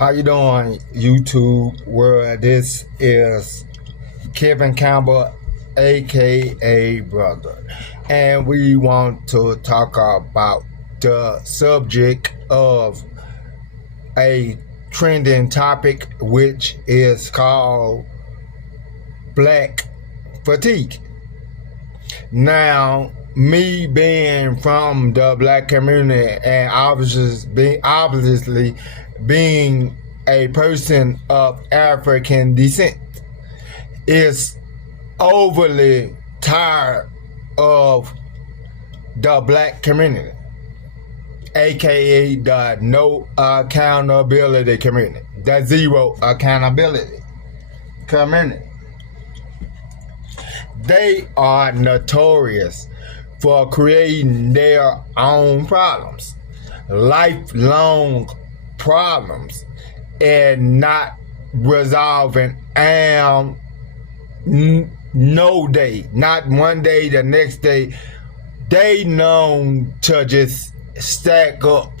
How you doing, YouTube world? This is Kevin Campbell, aka Brother, and we want to talk about the subject of a trending topic, which is called Black fatigue. Now, me being from the Black community and obviously being a person of African descent, is overly tired of the Black community, aka the no accountability community, the zero accountability community. They are notorious for creating their own problems, lifelong problems, and not resolving, and no day, not one day, the next day, they known to just stack up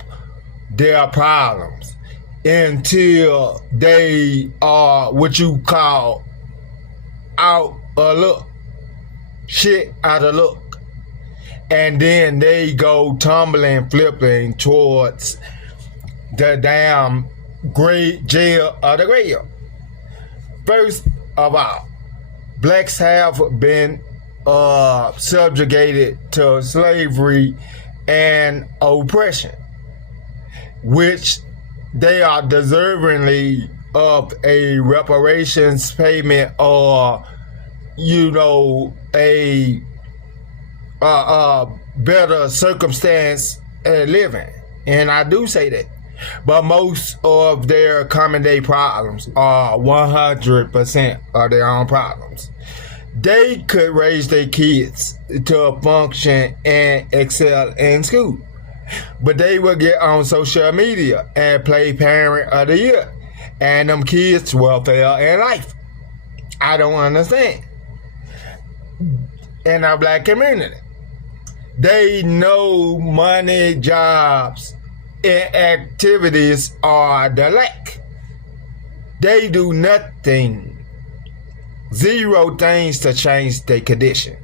their problems until they are what you call out of luck, shit out of luck. And then they go tumbling, flipping towards the damn great jail of the graveyard. First of all, blacks have been subjugated to slavery and oppression, which they are deservingly of a reparations payment, or a better circumstance at living. And I do say that. But most of their common day problems are 100% of their own problems. They could raise their kids to function and excel in school, but they will get on social media and play parent of the year, and them kids will fail in life. I don't understand. In our Black community, they know money, jobs, and activities are the lack. They do nothing, zero things to change their condition.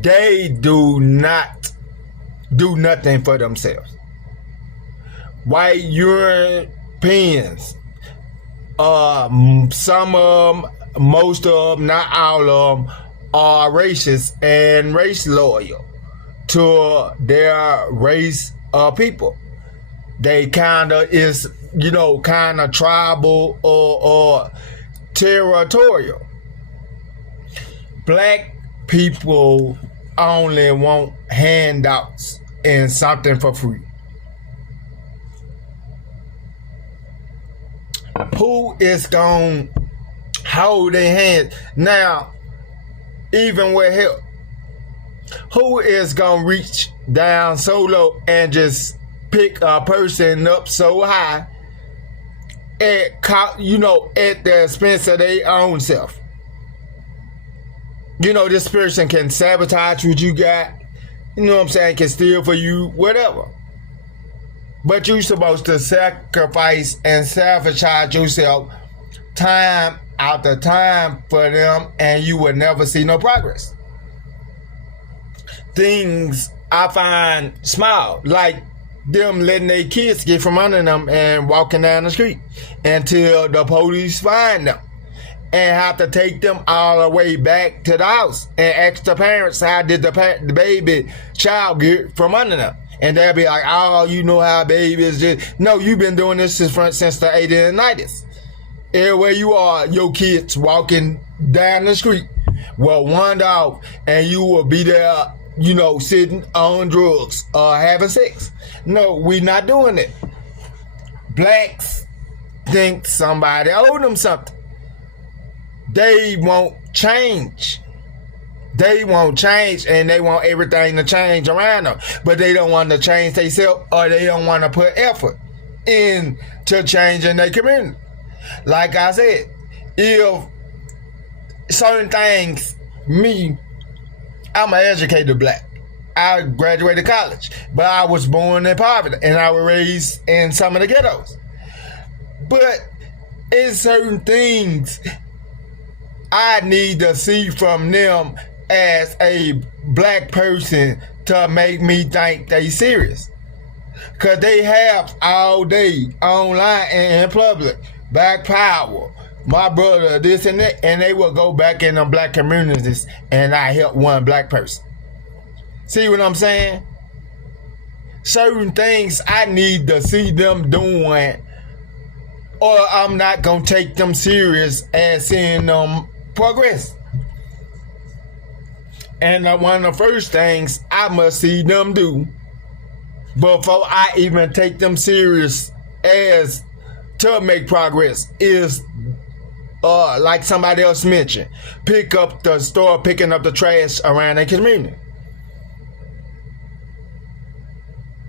They do not do nothing for themselves. White Europeans, some of them, most of them, not all of them, are racist and race loyal to their race of people. They kinda is, kinda tribal or territorial. Black people only want handouts and something for free. Who is gonna hold their hands? Now, even with help, who is gonna reach down so low and just pick a person up so high at the expense of their own self? This person can sabotage what you got, can steal for you, whatever. But you're supposed to sacrifice and sabotage yourself time after time for them, and you will never see no progress. Things I find small, like them letting their kids get from under them and walking down the street until the police find them and have to take them all the way back to the house and ask the parents, how did the baby child get from under them? And they'll be like, oh, you know how babies just... No, you've been doing this since the 80s and 90s. Everywhere you are, your kids walking down the street will wander off, and you will be there, sitting on drugs or having sex. No, we not doing it. Blacks think somebody owe them something. They won't change. They won't change, and they want everything to change around them. But they don't want to change themselves, or they don't want to put effort into changing their community. Like I said, if certain things, I'm an educated black. I graduated college, but I was born in poverty and I was raised in some of the ghettos. But it's certain things I need to see from them as a black person to make me think they serious. Cause they have all day online and in public black power, my brother, this and that, and they will go back in the black communities and I help one black person. See what I'm saying? Certain things I need to see them doing, or I'm not gonna take them serious as seeing them progress. And one of the first things I must see them do before I even take them serious as to make progress is like somebody else mentioned, picking up the trash around their community.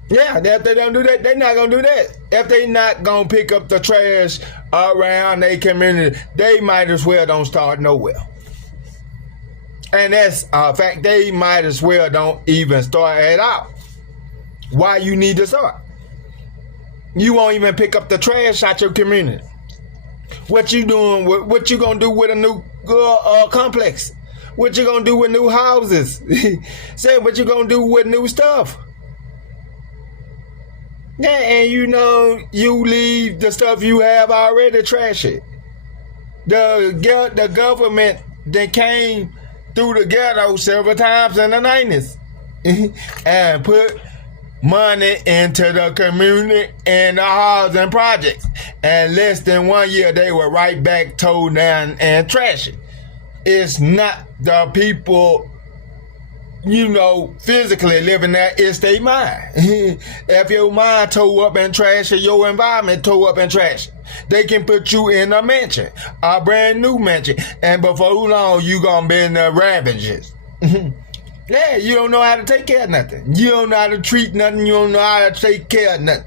Yeah, if they don't do that, they're not gonna do that. If they not gonna pick up the trash around their community, they might as well don't start nowhere. And that's a fact. They might as well don't even start at all. Why you need to start? You won't even pick up the trash out your community. What you doing? What you gonna do with a new complex? What you gonna do with new houses? Say what you gonna do with new stuff? Yeah, and you leave the stuff you have already trash it. The government that came through the ghetto several times in the 90s and put money into the community and the housing projects. And less than 1 year, they were right back towed down and trash it. It's not the people physically living there, it's their mind. If your mind tore up and trash, or your environment tore up and trash, they can put you in a mansion, a brand new mansion, and before long, you gonna be in the ravages. Yeah, you don't know how to take care of nothing. You don't know how to treat nothing. You don't know how to take care of nothing.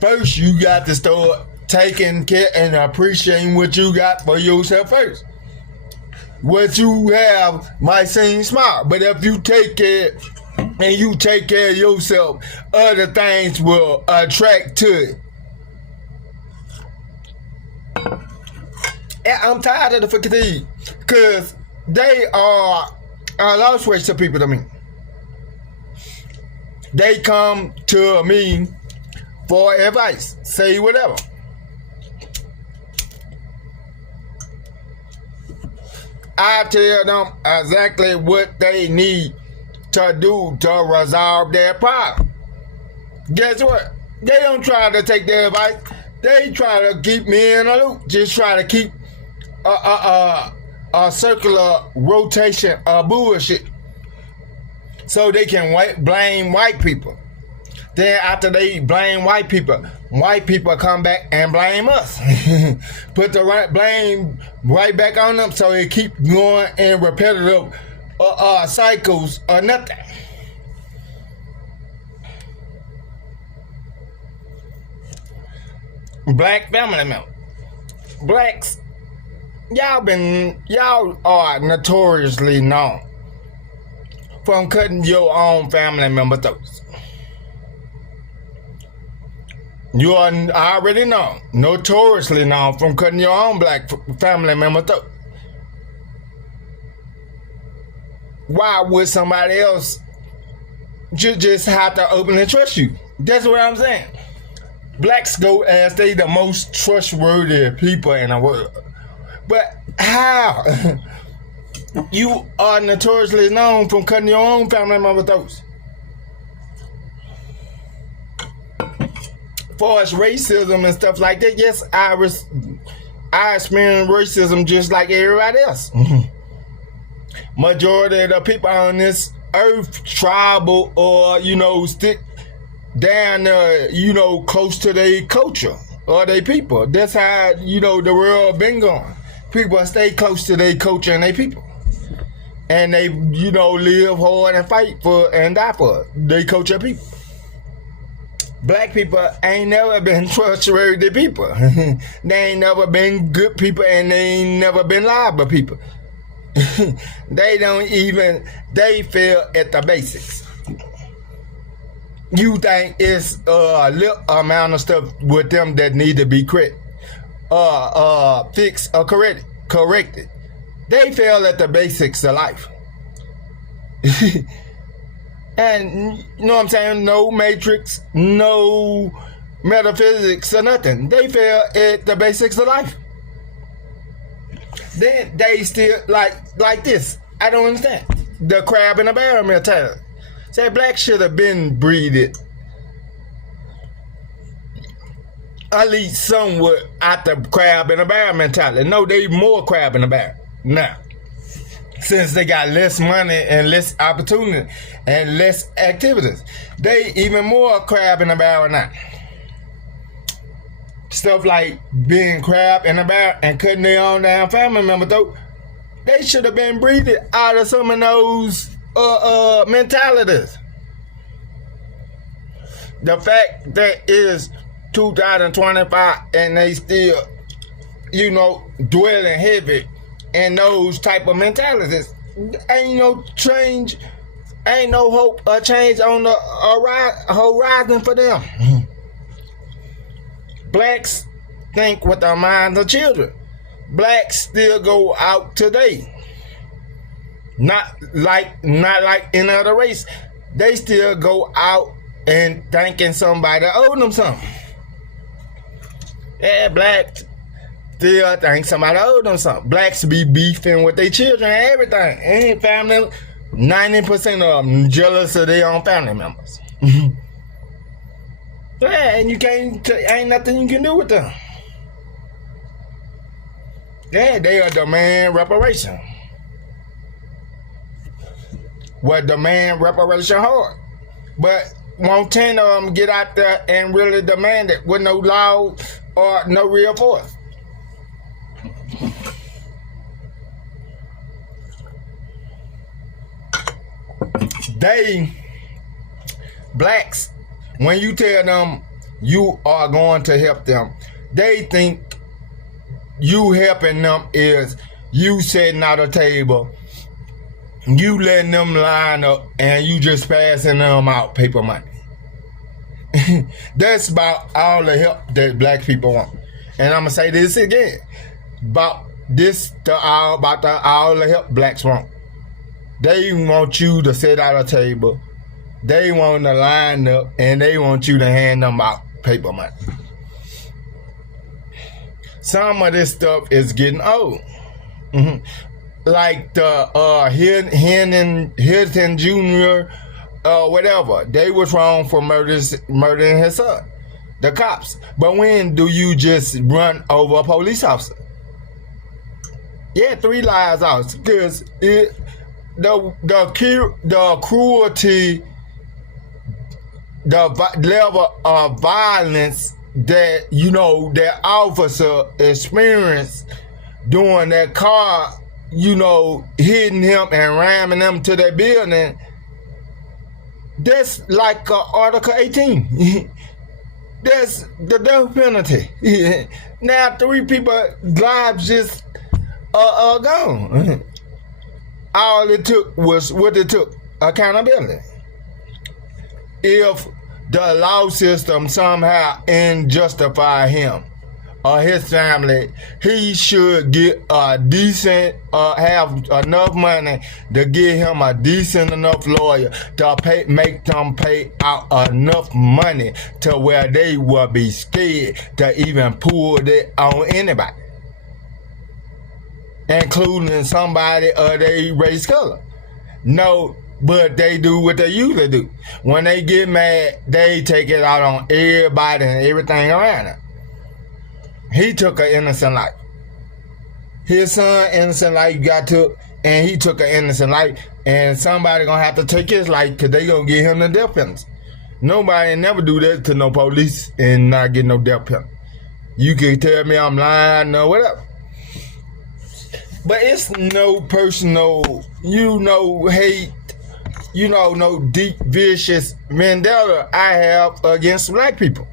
First, you got to start taking care and appreciating what you got for yourself first. What you have might seem small, but if you take care and you take care of yourself, other things will attract to it. And I'm tired of the fatigue, because they are a lost waste of people to me. They come to me for advice, say whatever. I tell them exactly what they need to do to resolve their problem. Guess what? They don't try to take their advice. They try to keep me in a loop. Just try to keep a circular rotation of bullshit so they can blame white people. Then after they blame white people come back and blame us. Put the blame right back on them, so it keep going in repetitive cycles or nothing. Black family members. Blacks, y'all are notoriously known from cutting your own family member throats. You are already known, notoriously known from cutting your own black family member throat. Why would somebody else just have to openly trust you? That's what I'm saying. Blacks go as they the most trustworthy people in the world. But how? You are notoriously known from cutting your own family member throats. Far as racism and stuff like that, yes, I experience racism just like everybody else. Majority of the people on this earth, tribal or, stick down, close to their culture or their people. That's how, the world been going. People stay close to their culture and their people. And they, live hard and fight for and die for their culture people. Black people ain't never been trustworthy people. They ain't never been good people, and they ain't never been liable people. They fail at the basics. you think it's a little amount of stuff with them that need to be fixed or corrected. They fail at the basics of life. And you know what I'm saying? No matrix, no metaphysics or nothing. They fail at the basics of life. Then they still like this. I don't understand. The crab in the barrel mentality. Say blacks should have been breeded at least somewhat out the crab in the barrel mentality. No, they more crab in the barrel now. Since they got less money and less opportunity and less activities, they even more crab in the barrel now. Stuff like being crab in the barrel and cutting their own damn family member though, they should have been breeded out of some of those mentalities. The fact that is 2025 and they still, dwelling heavy in those type of mentalities. Ain't no change, ain't no hope or change on the horizon for them. Blacks think with the minds of children. Blacks still go out today. Not like any other race. They still go out and thinking somebody owed them something. Yeah, blacks still think somebody owed them something. Blacks be beefing with their children and everything. Ain't family. 90% of them jealous of their own family members. Yeah, and you ain't nothing you can do with them. Yeah, they are demand reparation. Well, demand reparation hard. But won't 10 of them get out there and really demand it with no law or no real force. Blacks, when you tell them you are going to help them, they think you helping them is you setting out a table, you letting them line up, and you just passing them out paper money. That's about all the help that black people want. And I'm gonna say this again, about all the help blacks want. They want you to sit at a table, they want to line up, and they want you to hand them out paper money. Some of this stuff is getting old. Mm-hmm. Like the Hilton Jr. Whatever. They was wrong for murdering his son. The cops. But when do you just run over a police officer? Yeah, 3 lives out. Because the cruelty, the level of violence that that officer experienced doing that car, hitting him and ramming him to that building, that's like Article 18. That's the death penalty. Now 3 people's lives just gone. All it took was what it took, accountability. If the law system somehow unjustify him or his family, he should get a decent, have enough money to get him a decent enough lawyer to make them pay out enough money to where they will be scared to even pull it on anybody, including somebody of their race color. No, but they do what they usually do. When they get mad, they take it out on everybody and everything around them. He took an innocent life. His son, innocent life, got took, and he took an innocent life, and somebody gonna have to take his life because they gonna get him the death penalty. Nobody never do that to no police and not get no death penalty. You can tell me I'm lying or whatever. But it's no personal, hate, no deep, vicious vendetta I have against black people.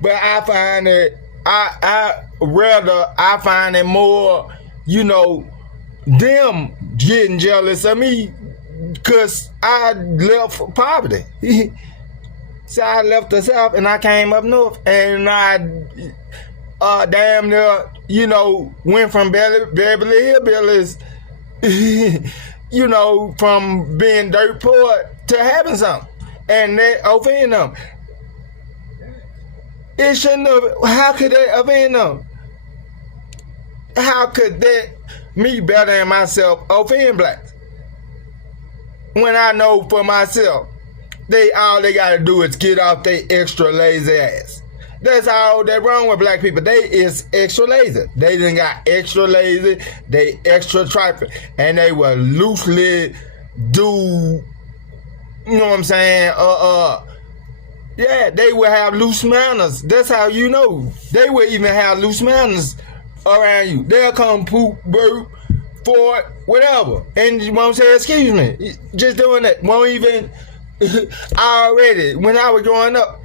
But I find it, I find it more, them getting jealous of me Because I left poverty. So I left the South and I came up north, and I damn near, went from Beverly Hillbillies, from being dirt poor to having something. And that offend them. It shouldn't have. How could that offend them? How could that, me bettering myself, offend blacks? When I know for myself, all they gotta do is get off their extra lazy ass. That's all that wrong with black people. They is extra lazy. They done got extra lazy. They extra trifling, and they will loosely do. You know what I'm saying? Yeah, they will have loose manners. That's how you know. They will even have loose manners around you. They'll come poop, burp, fart, whatever, and you won't say excuse me. Just doing that. Won't even. Already, when I was growing up,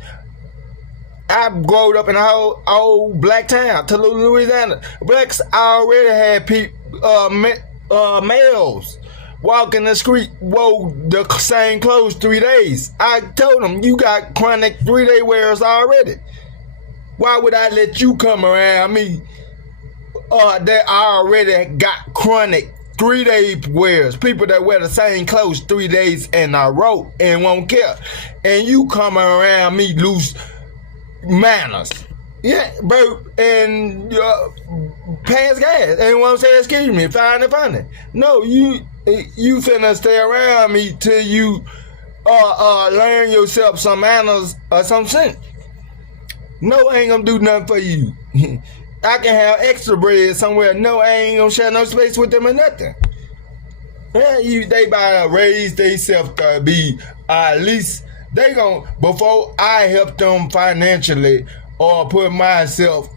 I grew up in a whole old black town, Toulouse, Louisiana. Blacks already had males walking the street, wore the same clothes 3 days. I told them, you got chronic 3-day wearers already. Why would I let you come around me that already got chronic 3-day wearers, people that wear the same clothes 3 days in a row and won't care, and you come around me loose manners, yeah, bro, and pass gas and won't say excuse me, find it funny. No, you finna stay around me till you learn yourself some manners or some sense. No, I ain't gonna do nothing for you. I can have extra bread somewhere. No, I ain't gonna share no space with them or nothing. Yeah, they better raise themselves to be at least they gon' before I help them financially or put myself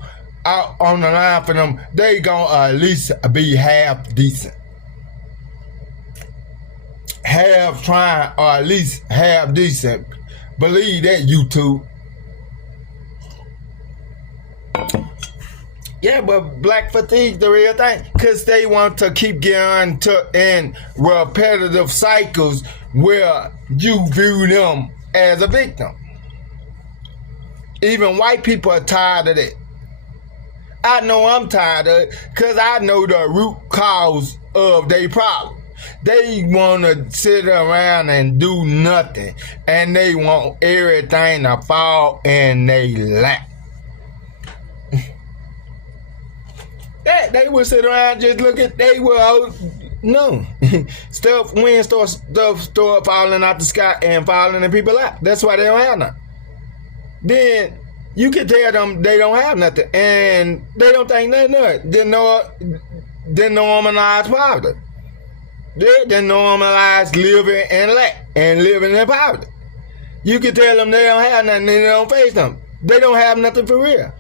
out on the line for them, they gon' at least be half decent. Half trying or at least half decent. Believe that, YouTube. Yeah, but black fatigue the real thing, because they want to keep getting in repetitive cycles where you view them as a victim. Even white people are tired of that. I know I'm tired of it because I know the root cause of their problem. They want to sit around and do nothing, and they want everything to fall in their lap. They would sit around just look at, they will, no. Wind start falling out the sky and falling in people's lap. That's why they don't have nothing. Then you can tell them they don't have nothing, and they don't think nothing of it. They normalize poverty. They normalize living in lack and living in poverty. You can tell them they don't have nothing and they don't face them. They don't have nothing for real.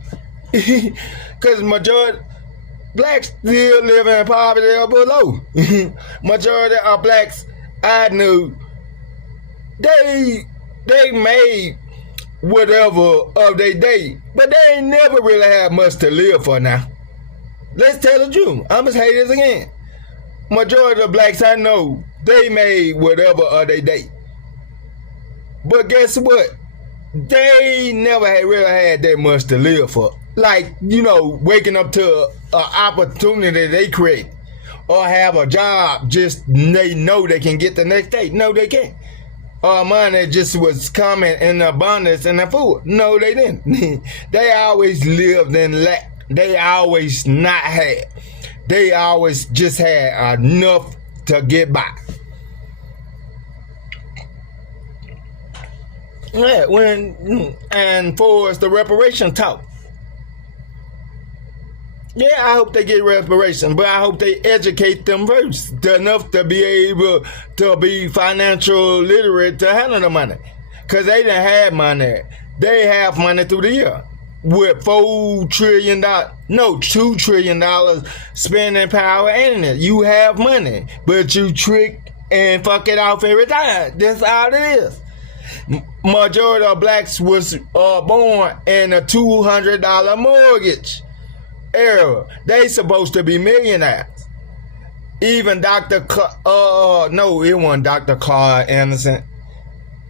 Because majority blacks still live in poverty or below. Majority of blacks I knew, they made whatever of their day, but they ain't never really had much to live for now. Let's tell the truth. I'm gonna say this again. Majority of blacks I know, they made whatever of their day. But guess what? They never really had that much to live for. Like, waking up to an opportunity they create, or have a job just they know they can get the next day. No, they can't. Or money just was coming in abundance and the food. No, they didn't. They always lived in lack. They always not had. They always just had enough to get by. Yeah, and for the reparation talk. Yeah, I hope they get reparation, but I hope they educate them first enough to be able to be financial literate to handle the money. Because they didn't have money. They have money through the year. With $2 trillion spending power in it. You have money, but you trick and fuck it off every time. That's all it is. Majority of blacks was born in a $200 mortgage era. They supposed to be millionaires. Even no, it wasn't Dr. Claude Anderson.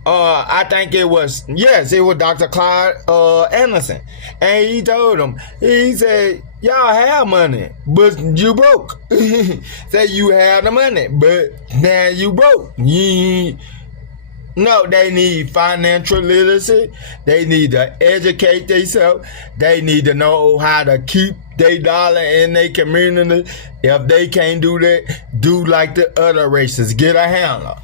I think it was Dr. Claude Anderson. And he told him, he said, y'all have money, but you broke. Say you have the money, but now you broke. No, they need financial literacy. They need to educate themselves. They need to know how to keep their dollar in their community. If they can't do that, do like the other races. Get a handler.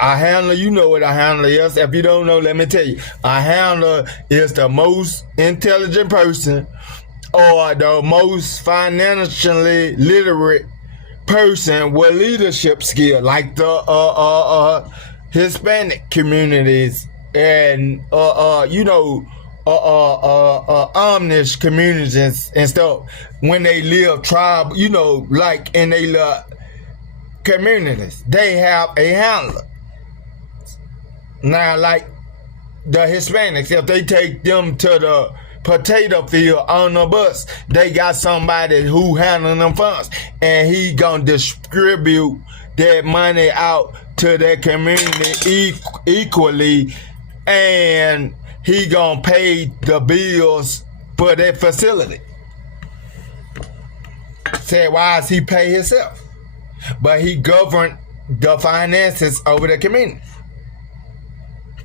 A handler, you know what a handler is. If you don't know, let me tell you. A handler is the most intelligent person or the most financially literate person with leadership skill, like the Hispanic communities and Amish communities and stuff. When they live tribe, like in their communities, they have a handler. Now, like the Hispanics, if they take them to the potato field on the bus, they got somebody who handling them funds, and he gonna distribute that money out to their community equally, and he gonna pay the bills for that facility. Said, why does he pay himself? But he governed the finances over the community.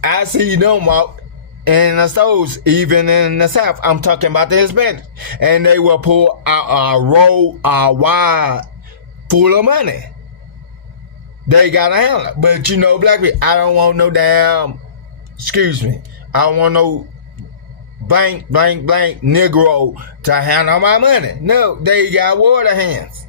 I see them walk in the stores, even in the South. I'm talking about the Hispanics. And they will pull out a wad full of money. They got a handler. But black people, I don't want no I don't want no blank Negro to handle my money. No, they got water hands.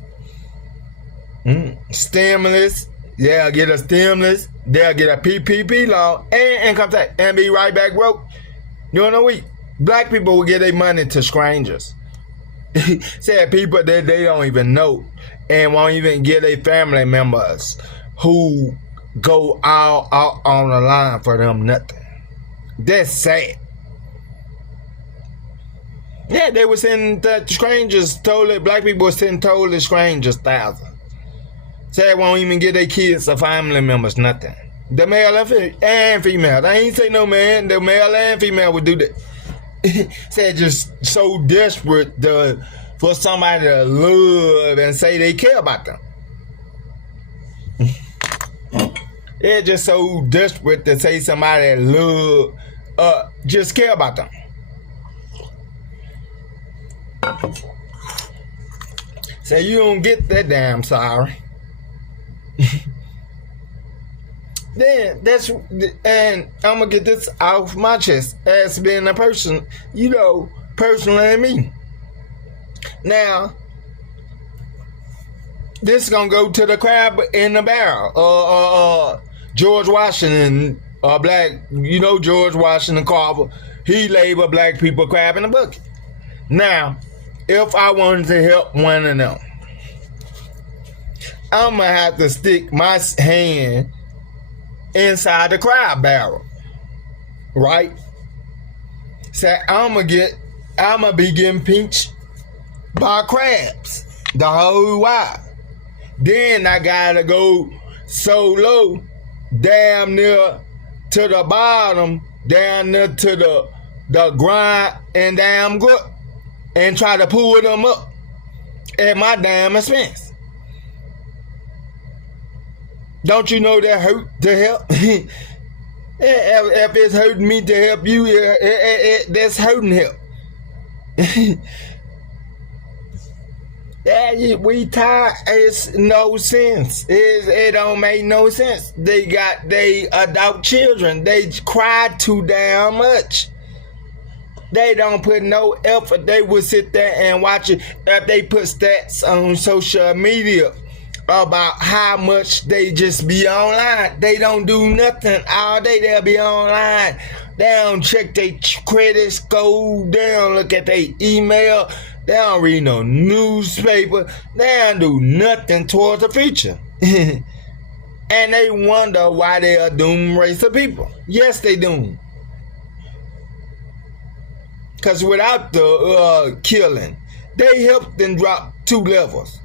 Stimulus. They'll get a stimulus. They'll get a PPP loan and income tax and be right back broke. During the week, black people will give their money to strangers. Said people that they don't even know and won't even give their family members who go all out on the line for them nothing. That's sad. Yeah, they were sending the strangers, black people were sending totally strangers thousands. Say won't even give their kids or family members nothing. The male and female. I ain't say no man. The male and female would do that. Said just so desperate for somebody to love and say they care about them. They're just so desperate to say somebody love, just care about them. Say you don't get that damn sorry. Then and I'm gonna get this off my chest as being a person, personally me. Now, this is gonna go to the crab in the barrel. George Washington, black, George Washington Carver, he labeled black people crab in the bucket. Now, if I wanted to help one of them, I'm gonna have to stick my hand inside the crab barrel, right? So I'm gonna be getting pinched by crabs the whole while. Then I gotta go so low, damn near to the bottom, down near to the grind and damn good, and try to pull them up at my damn expense. Don't you know that hurt to help? If it's hurting me to help you, that's hurting help. We tired. It's no sense. It don't make no sense. They adult children. They cry too damn much. They don't put no effort. They will sit there and watch it. If they put stats on social media about how much they just be online, they don't do nothing all day. They'll be online. They don't check their credit score. They don't look at their email. They don't read no newspaper. They don't do nothing towards the future. And they wonder why they are doomed race of people. Yes, they do. Because without the killing, they helped them drop 2 levels.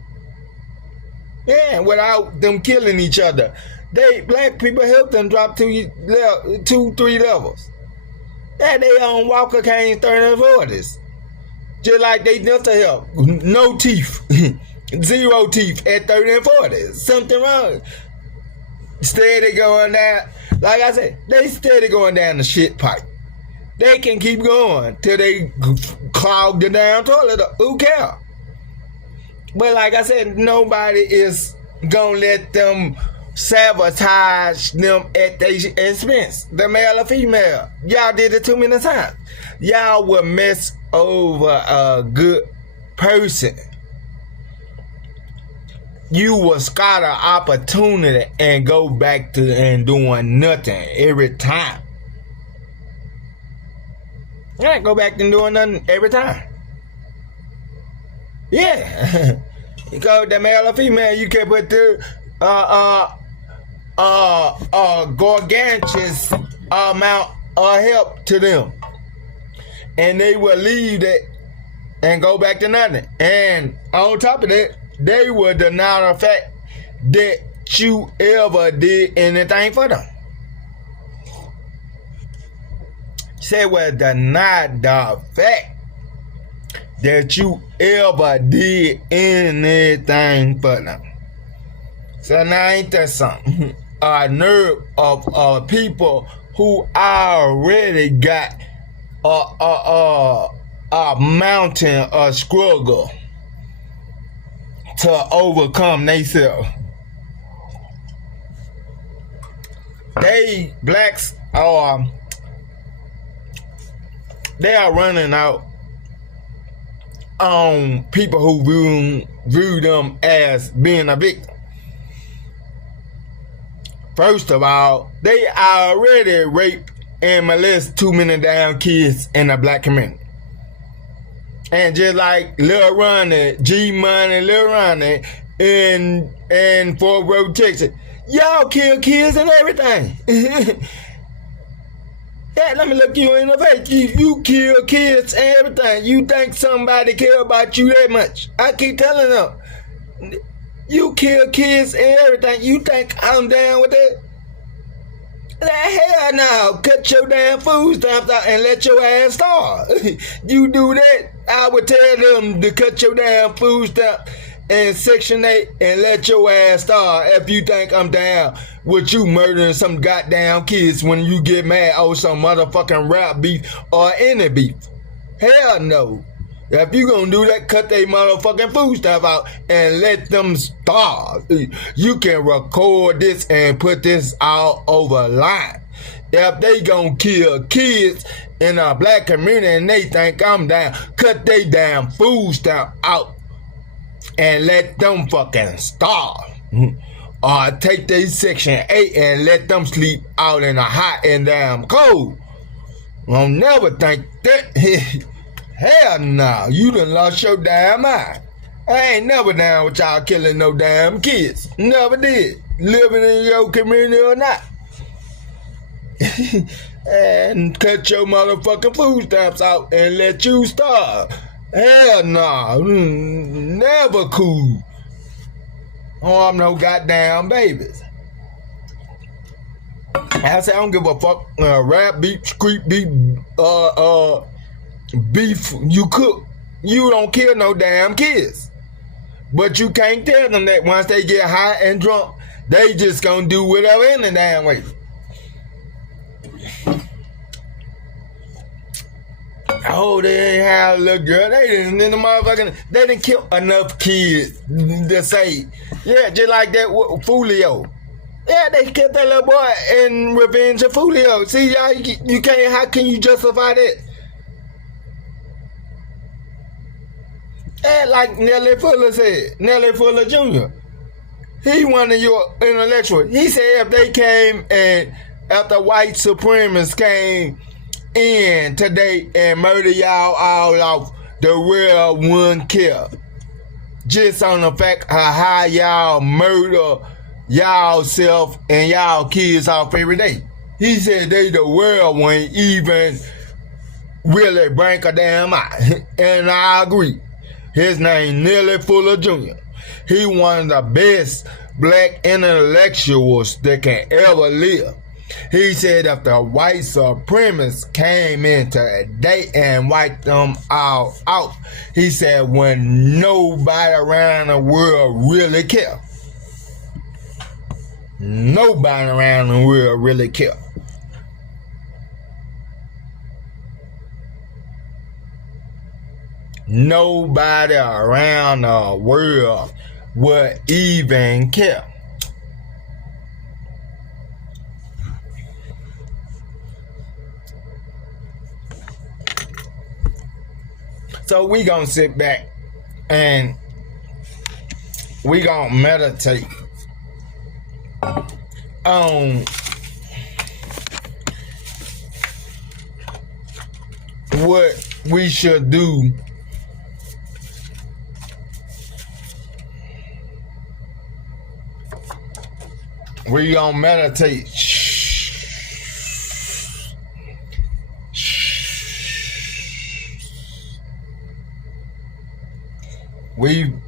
Yeah, without them killing each other. Black people helped them drop 3 levels. Yeah, they on Walker Kane's 30 and 40s. Just like they dental help. No teeth. 0 teeth at 30 and 40s. Something wrong. Steady going down. Like I said, they steady going down the shit pipe. They can keep going till they clog the damn toilet up. Who cares? But like I said, nobody is gonna let them sabotage them at their expense. The male or female. Y'all did it too many times. Y'all will mess over a good person. You will scout an opportunity and go back to and doing nothing every time. Yeah, go back to doing nothing every time. Yeah. Because the male or female, you can put the gargantuous amount of help to them. And they will leave that and go back to nothing. And on top of that, they will deny the fact that you ever did anything for them. Say, well, deny the fact that you ever did anything for them. So now ain't that something? A nerve of people who already got a mountain of struggle to overcome themselves. Blacks they are running out on people who view them as being a victim. First of all, they already raped and molest too many damn kids in the black community. And just like Lil Ronnie, G-Money, Lil Ronnie in Fort Worth, Texas, y'all kill kids and everything. Yeah, let me look you in the face. You kill kids and everything. You think somebody care about you that much? I keep telling them, you kill kids and everything. You think I'm down with that? Hell no. Cut your damn food stamps out and let your ass starve. You do that, I would tell them to cut your damn food stamp and Section 8 and let your ass starve if you think I'm down with you murdering some goddamn kids when you get mad over some motherfucking rap beef or any beef. Hell no. If you gonna do that, cut they motherfucking food stuff out and let them starve. You can record this and put this all over line. If they gonna kill kids in a black community and they think I'm down, cut they damn food stuff out and let them fucking starve. Or take they Section 8 and let them sleep out in the hot and damn cold. I'll never think that. Hell no, you done lost your damn mind. I ain't never down with y'all killing no damn kids. Never did. Living in your community or not. And cut your motherfucking food stamps out and let you starve. Hell no, never cool. Harm no goddamn babies. I say I don't give a fuck. Rap beef, street beef, beef you cook. You don't kill no damn kids. But you can't tell them that once they get high and drunk, they just gonna do whatever in the damn way. Oh, they ain't had a little girl. They didn't kill enough kids to say, yeah, just like that Fulio. Yeah, they killed that little boy in revenge of Fulio. See, y'all, you can't. How can you justify that? And like Nelly Fuller said, Nelly Fuller Jr., he one of your intellectuals. He said if they came and after white supremacists came in today and murder y'all all off, the real one kill. Just on the fact of how y'all murder y'all self and y'all kids off every day. He said they the world won't even really blink a damn eye. And I agree. His name Nelly Fuller Jr. He one of the best black intellectuals that can ever live. He said if the white supremacists came into a day and wiped them all out, he said when nobody around the world really cared. Nobody around the world really cared. Nobody around the world would even care. So we gonna sit back and we gonna meditate on what we should do we gonna meditate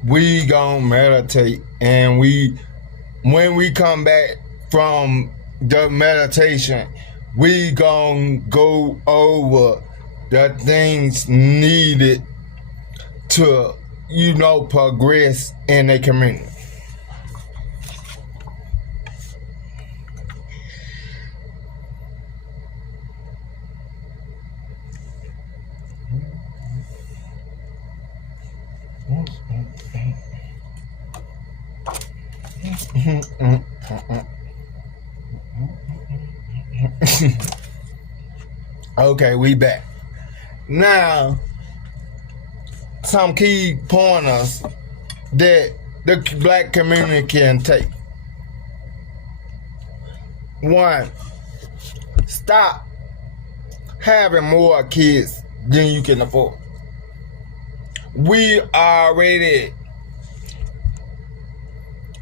we gonna meditate, and when we come back from the meditation, we gonna go over the things needed to, progress in the community. Okay, we back. Now, some key pointers that the black community can take. 1, stop having more kids than you can afford. We already,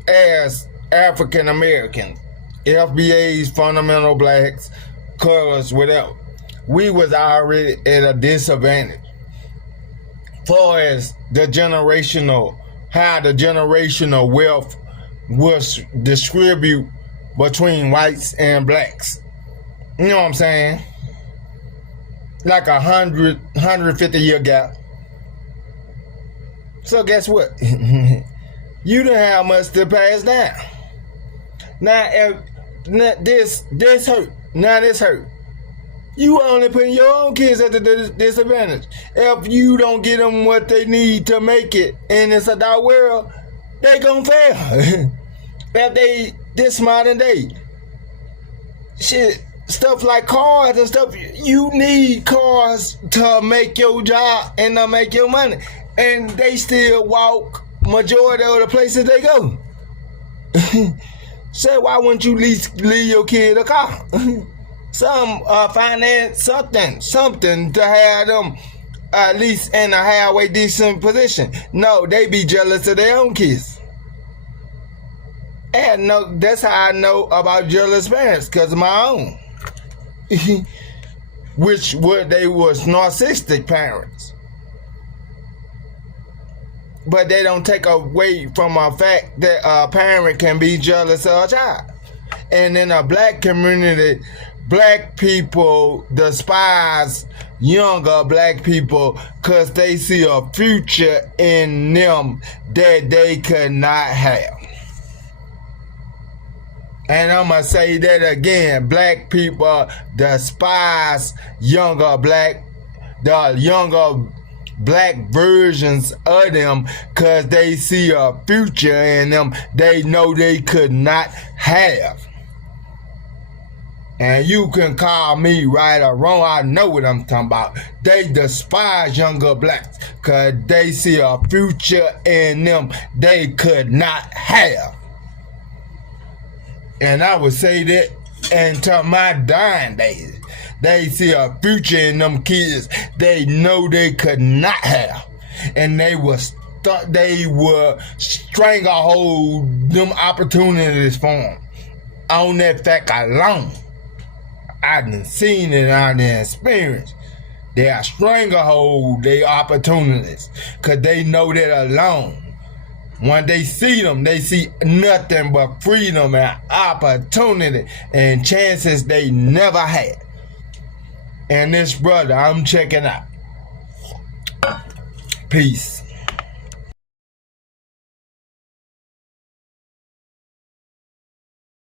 as African Americans, FBAs, fundamental blacks, colors, whatever, we was already at a disadvantage far as how the generational wealth was distributed between whites and blacks. You know what I'm saying? Like 150 year gap. So guess what? You don't have much to pass down. Now, this hurt. Now this hurt. You only putting your own kids at the disadvantage. If you don't get them what they need to make it in this adult world, they gonna fail. If they this modern day shit, stuff like cars and stuff, you need cars to make your job and to make your money, and they still walk majority of the places they go. So why wouldn't you leave your kid a car? Some finance something to have them at least in a halfway decent position. No, they be jealous of their own kids. And no, that's how I know about jealous parents, because of my own. They was narcissistic parents. But they don't take away from a fact that a parent can be jealous of a child. And in a black community, black people despise younger black people because they see a future in them that they could not have. And I'm going to say that again. Black people despise the younger black versions of them because they see a future in them they know they could not have. And you can call me right or wrong, I know what I'm talking about. They despise younger blacks because they see a future in them they could not have. And I would say that until my dying days. They see a future in them kids they know they could not have. And they will stranglehold them opportunities for them. On that fact alone. I done seen it, I done experienced. They are stranglehold their opportunities. Cause they know that alone. When they see them, they see nothing but freedom and opportunity and chances they never had. And this brother, I'm checking out. Peace.